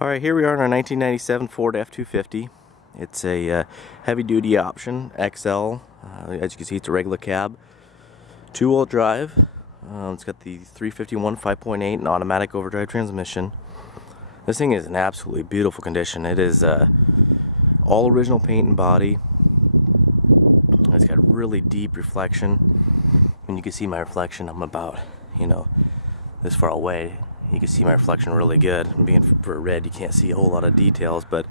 Alright, here we are in our 1997 Ford F-250. It's a heavy-duty option, XL. As you can see, it's a regular cab. Two-wheel drive. It's got the 351 5.8 and automatic overdrive transmission. This thing is in absolutely beautiful condition. It is all original paint and body. It's got really deep reflection. And you can see my reflection. I'm about, this far away. You can see my reflection really good. And being for red, you can't see a whole lot of details, but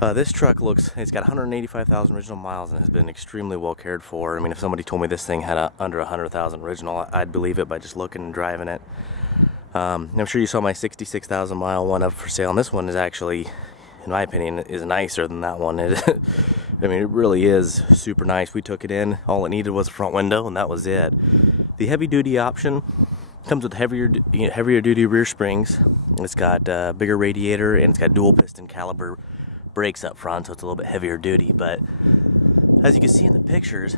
this truck it's got 185,000 original miles and has been extremely well cared for. I mean, if somebody told me this thing had under 100,000 original, I'd believe it by just looking and driving it. I'm sure you saw my 66,000 mile one up for sale, and this one is actually, in my opinion, is nicer than that one. I mean, it really is super nice. We took it in. All it needed was a front window, and that was it. The heavy-duty option comes with heavier duty rear springs. It's got a bigger radiator, and it's got dual piston caliber brakes up front, so it's a little bit heavier duty. But as you can see in the pictures,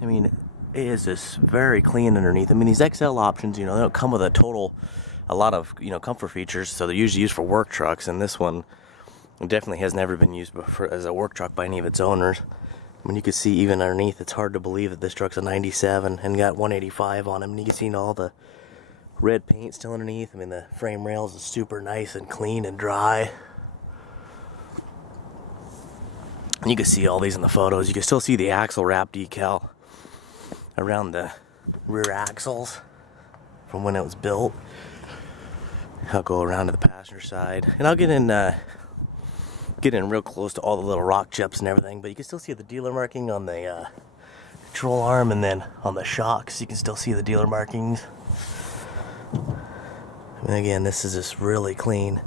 I mean, it is just very clean underneath. I mean, these XL options, they don't come with a lot of comfort features, so they're usually used for work trucks, and this one definitely has never been used before as a work truck by any of its owners. I mean, you can see even underneath, it's hard to believe that this truck's a 97 and got 185 on them. And you can see all the red paint still underneath. I mean, the frame rails is super nice and clean and dry. And you can see all these in the photos. You can still see the axle wrap decal around the rear axles from when it was built. I'll go around to the passenger side, and I'll get in real close to all the little rock chips and everything, but you can still see the dealer marking on the control arm, and then on the shocks you can still see the dealer markings. And again, this is just really clean.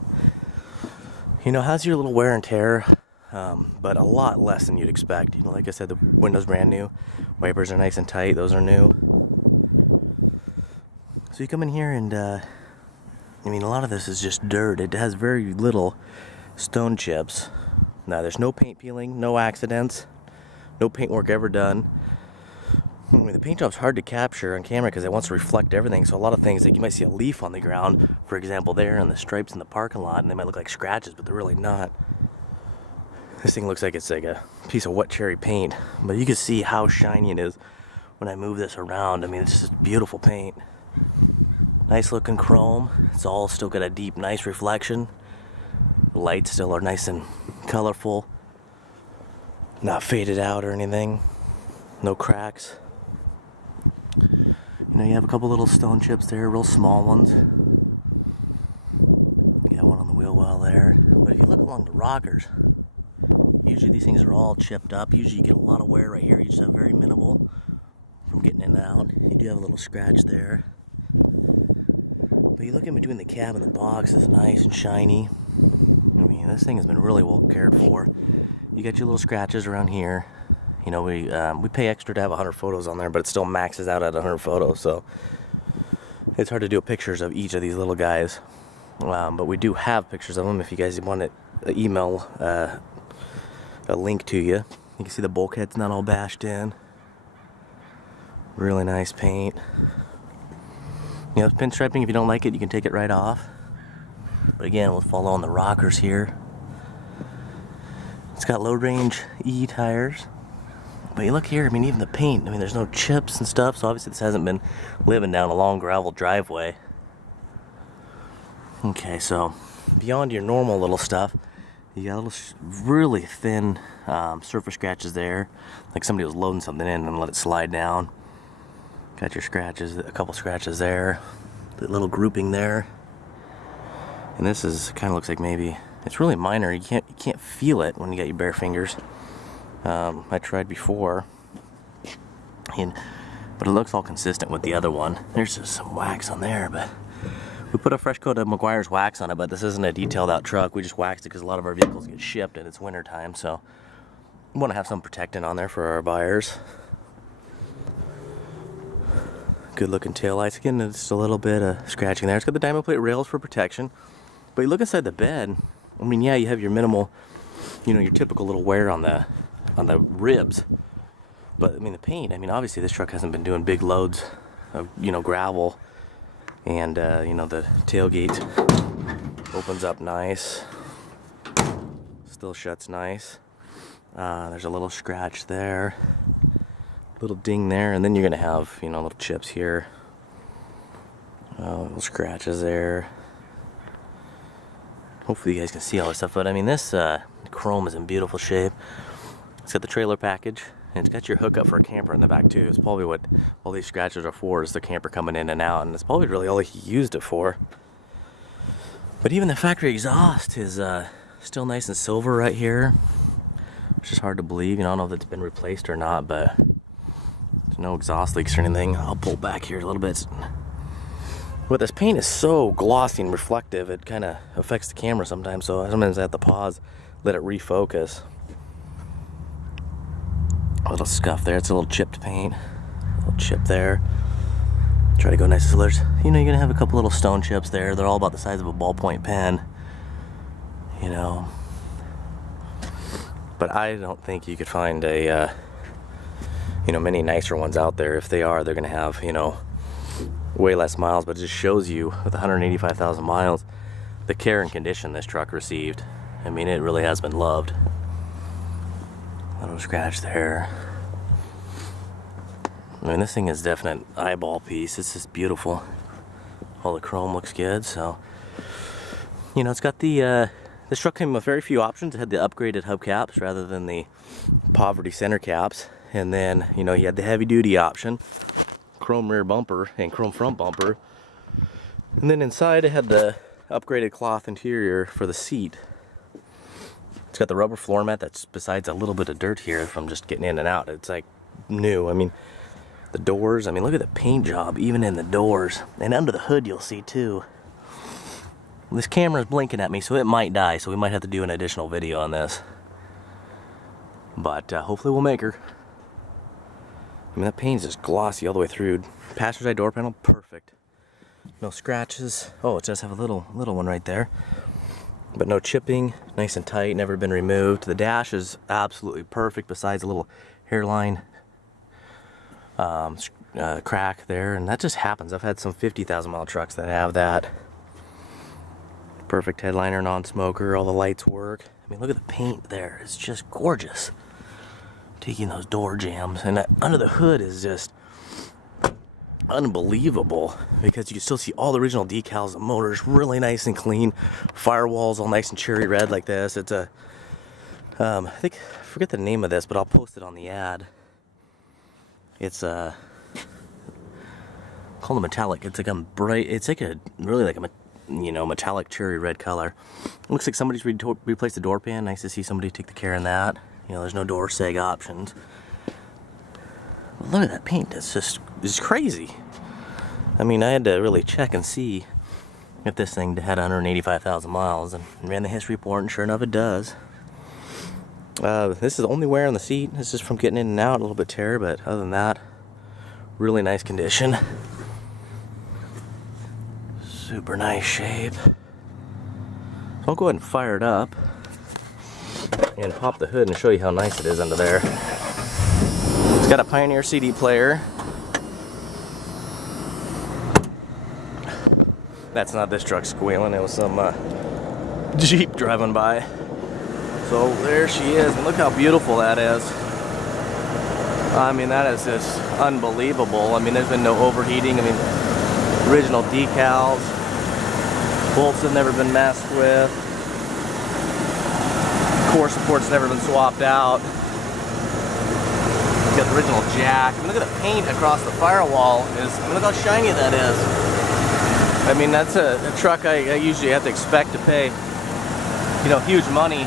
Has your little wear and tear, but a lot less than you'd expect. Like I said, the window's brand new, wipers are nice and tight, those are new. So you come in here and a lot of this is just dirt. It has very little stone chips. Now, there's no paint peeling, no accidents, no paint work ever done. I mean, the paint job's hard to capture on camera because it wants to reflect everything, so a lot of things, like you might see a leaf on the ground, for example, there, and the stripes in the parking lot, and they might look like scratches, but they're really not. This thing looks like it's like a piece of wet cherry paint, but you can see how shiny it is when I move this around. I mean, it's just beautiful paint. Nice looking chrome. It's all still got a deep, nice reflection. The lights still are nice and colorful, not faded out or anything. No cracks. You have a couple little stone chips there, real small ones. You got one on the wheel well there. But if you look along the rockers, usually these things are all chipped up. Usually you get a lot of wear right here. You just have very minimal from getting in and out. You do have a little scratch there. But you look in between the cab and the box, it's nice and shiny. I mean, this thing has been really well cared for. You got your little scratches around here. We pay extra to have 100 photos on there, but it still maxes out at 100 photos, so it's hard to do pictures of each of these little guys. But we do have pictures of them if you guys want to email a link to you. You can see the bulkhead's not all bashed in. Really nice paint. Pinstriping, if you don't like it, you can take it right off. But again, we'll follow on the rockers here. It's got low range E tires. But you look here, I mean, even the paint, there's no chips and stuff, so obviously this hasn't been living down a long gravel driveway. Okay, so beyond your normal little stuff, you got little really thin surface scratches there, like somebody was loading something in and let it slide down. Got your scratches, a couple scratches there, the little grouping there. And this kind of looks like maybe it's really minor. You can't feel it when you got your bare fingers. I tried before, but it looks all consistent with the other one. There's just some wax on there, but we put a fresh coat of Meguiar's wax on it. But this isn't a detailed out truck. We just waxed it because a lot of our vehicles get shipped and it's winter time, so we want to have some protectant on there for our buyers. Good looking taillights. Again, just a little bit of scratching there. It's got the diamond plate rails for protection. But you look inside the bed, I mean, yeah, you have your minimal, your typical little wear on the ribs. But I mean, the paint, obviously this truck hasn't been doing big loads of, gravel. And, the tailgate Opens up nice. Still shuts nice. There's a little scratch there. Little ding there, and then you're gonna have, you know, little chips here. Little scratches there. Hopefully you guys can see all this stuff, but I mean this chrome is in beautiful shape. It's got the trailer package, and it's got your hookup for a camper in the back too. It's probably what all these scratches are for, is the camper coming in and out, and it's probably really all he used it for. But even the factory exhaust is still nice and silver right here, which is hard to believe. You know, I don't know if it's been replaced or not, but there's no exhaust leaks or anything. I'll pull back here a little bit. But this paint is so glossy and reflective, it kind of affects the camera sometimes, so sometimes I have to pause, let it refocus. A little scuff there, it's a little chipped paint. A little chip there. Try to go nice. So there's, you know, you're gonna have a couple little stone chips there. They're all about the size of a ballpoint pen, you know. But I don't think you could find a, you know, many nicer ones out there. If they are, they're gonna have, you know, way less miles, but it just shows you with 185,000 miles the care and condition this truck received. I mean, it really has been loved. Little scratch there. I mean, this thing is definite eyeball piece. It's just beautiful. All the chrome looks good, so you know, it's got the this truck came with very few options. It had the upgraded hubcaps rather than the poverty center caps, and then, you know, you had the heavy duty option, chrome rear bumper and chrome front bumper, and then inside it had the upgraded cloth interior for the seat. It's got the rubber floor mat that's, besides a little bit of dirt here from just getting in and out, it's like new. I mean, the doors, I mean, look at the paint job even in the doors, and under the hood you'll see too. This camera is blinking at me, so it might die, so we might have to do an additional video on this, but hopefully we'll make her. I mean, that paint's just glossy all the way through. Passenger side door panel, perfect. No scratches. Oh, it does have a little one right there. But no chipping, nice and tight, never been removed. The dash is absolutely perfect, besides a little hairline crack there, and that just happens. I've had some 50,000 mile trucks that have that. Perfect headliner, non-smoker, all the lights work. I mean, look at the paint there, it's just gorgeous. Taking those door jambs, and that under the hood is just unbelievable, because you can still see all the original decals. The motor's really nice and clean. Firewall's all nice and cherry red like this. It's a I think, I forget the name of this, but I'll post it on the ad. It's called a metallic. It's like a bright, it's like a really like a, you know, metallic cherry red color. It looks like somebody's replaced the door pan. Nice to see somebody take the care in that. You know, there's no door seg options. But look at that paint. It's crazy. I mean, I had to really check and see if this thing had 185,000 miles, and ran the history report, and sure enough it does. This is the only wear on the seat. This is from getting in and out, a little bit tear, but other than that, really nice condition. Super nice shape. So I'll go ahead and fire it up and pop the hood and show you how nice it is under there. It's got a Pioneer CD player. That's not this truck squealing, it was some Jeep driving by. So there she is, and look how beautiful that is. I mean, that is just unbelievable. I mean, there's been no overheating. I mean, original decals. Bolts have never been messed with. Core support's never been swapped out. You got the original jack. I mean, look at the paint across the firewall. I mean, look how shiny that is. I mean, that's a truck I usually have to expect to pay, you know, huge money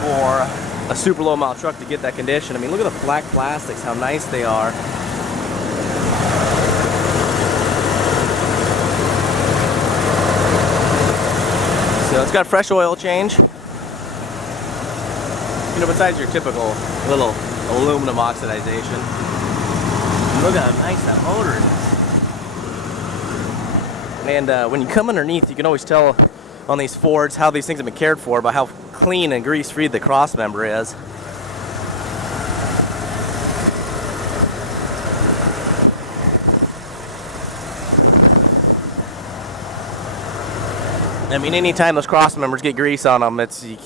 for a super low mile truck to get that condition. I mean, look at the black plastics, how nice they are. So it's got fresh oil change. You know, besides your typical little aluminum oxidization. Look how nice that motor is. And when you come underneath, you can always tell on these Fords how these things have been cared for by how clean and grease-free the cross member is. I mean, anytime those cross members get grease on them,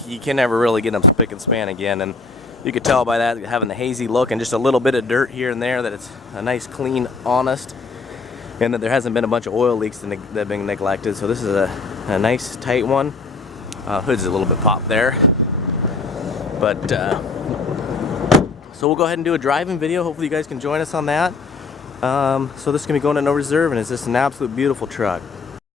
you can never really get them spick and span again. And you could tell by that, having the hazy look and just a little bit of dirt here and there, that it's a nice, clean, honest, and that there hasn't been a bunch of oil leaks that have been neglected. So this is a nice, tight one. Hood's a little bit popped there. But, so we'll go ahead and do a driving video. Hopefully you guys can join us on that. So this is going to be going to no reserve, and it's just an absolute beautiful truck.